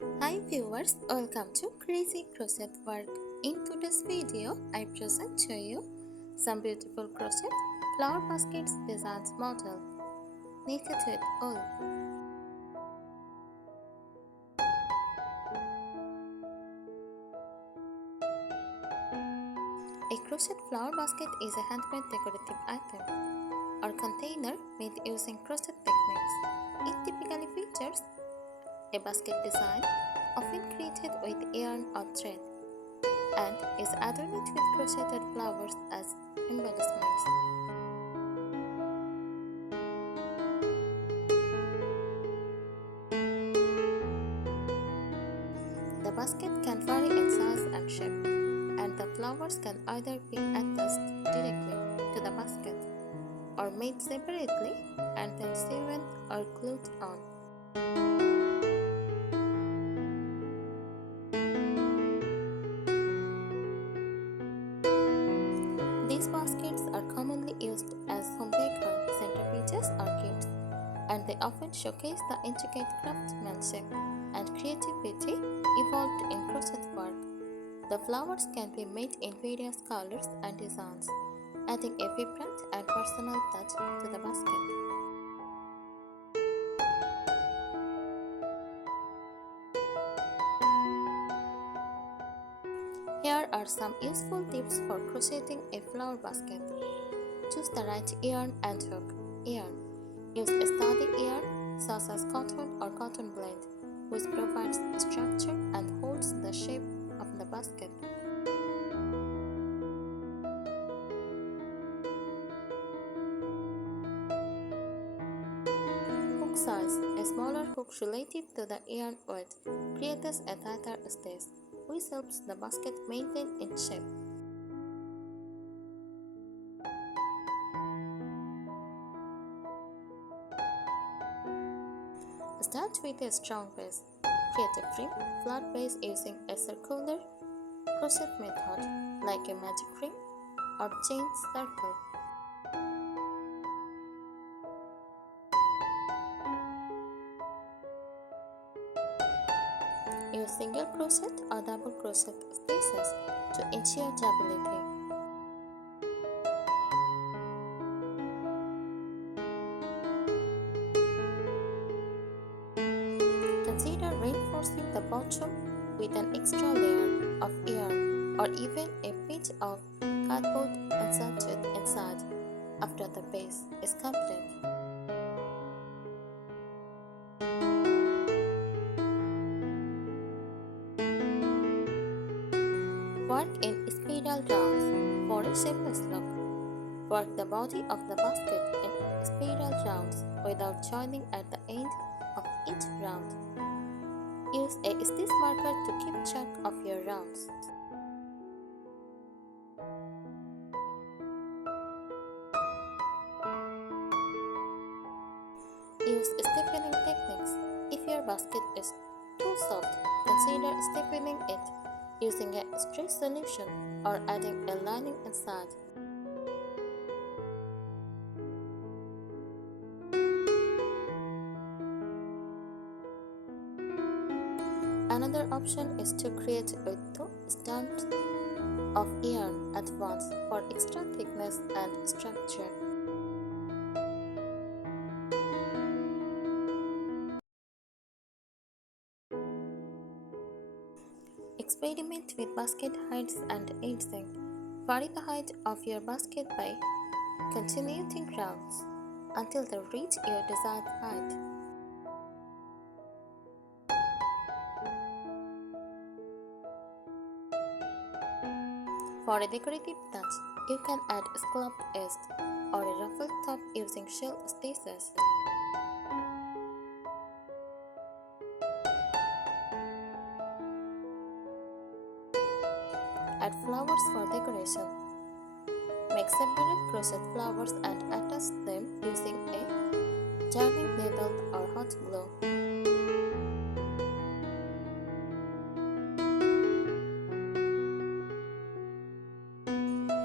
Hi viewers, welcome to Crazy Crochet Work. In today's video, I present to you some beautiful crochet flower baskets designs model knitted with wool. A crochet flower basket is a handmade decorative item or container made using crochet techniques. It typically features a basket design, often created with yarn or thread, and is adorned with crocheted flowers as embellishments. The basket can vary in size and shape, and the flowers can either be attached directly to the basket or made separately and then sewn or glued on. These baskets are commonly used as home decor, centerpieces, or gifts, and they often showcase the intricate craftsmanship and creativity evolved in crochet work. The flowers can be made in various colors and designs, adding a vibrant and personal touch to the basket. Here are some useful tips for crocheting a flower basket. Choose the right yarn and hook. Yarn. Use a sturdy yarn such as cotton or cotton blend, which provides structure and holds the shape of the basket. Hook size. A smaller hook related to the yarn width creates a tighter stitch, which helps the basket maintain its shape. Start with a strong base. Create a frame, flat base using a circular crochet method like a magic ring or chain circle. Use single crochet or double crochet stitches to ensure durability. Consider reinforcing the bottom with an extra layer of yarn or even a bit of cardboard inserted inside after the base is complete. Work in spiral rounds for a seamless look. Work the body of the basket in spiral rounds without joining at the end of each round. Use a stitch marker to keep track of your rounds. Use stiffening techniques. If your basket is too soft, consider stiffening it using a stretch solution or adding a lining inside. Another option is to create a two strands of yarn at once for extra thickness and structure. Experiment with basket heights and edging. Vary the height of your basket by continuing rounds until they reach your desired height. For a decorative touch, you can add a scalloped edge or a ruffled top using shell stitches. Add flowers for decoration. Make separate crochet flowers and attach them using a darning needle or hot glue.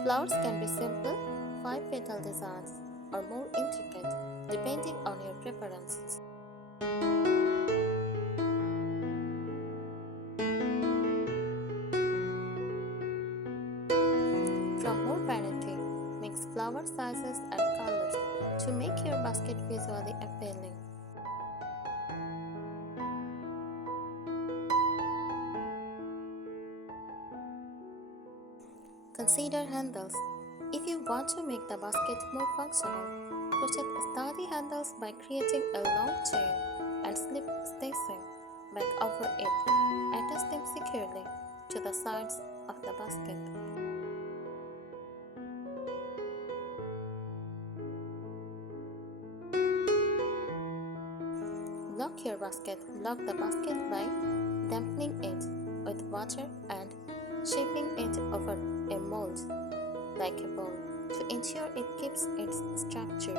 Flowers can be simple, 5-petal designs, or more intricate, depending on your preferences. flower sizes and colors to make your basket visually appealing. Consider handles. If you want to make the basket more functional, crochet sturdy handles by creating a long chain and slip stitching back over it. Attach them securely to the sides of the basket. Block the basket by dampening it with water and shaping it over a mold like a bowl to ensure it keeps its structure.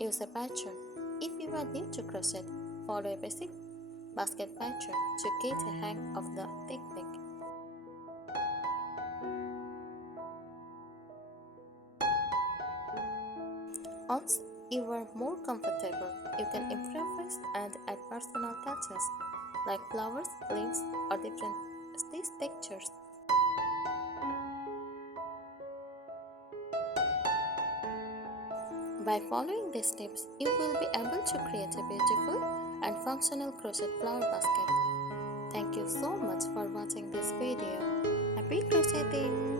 Use a pattern. If you are new to crochet, follow a basic basket pattern to get a hang of the technique. Once you are more comfortable, you can improvise and add personal touches like flowers, leaves, or different stitch textures. By following these steps, you will be able to create a beautiful and functional crochet flower basket. Thank you so much for watching this video. Happy crocheting!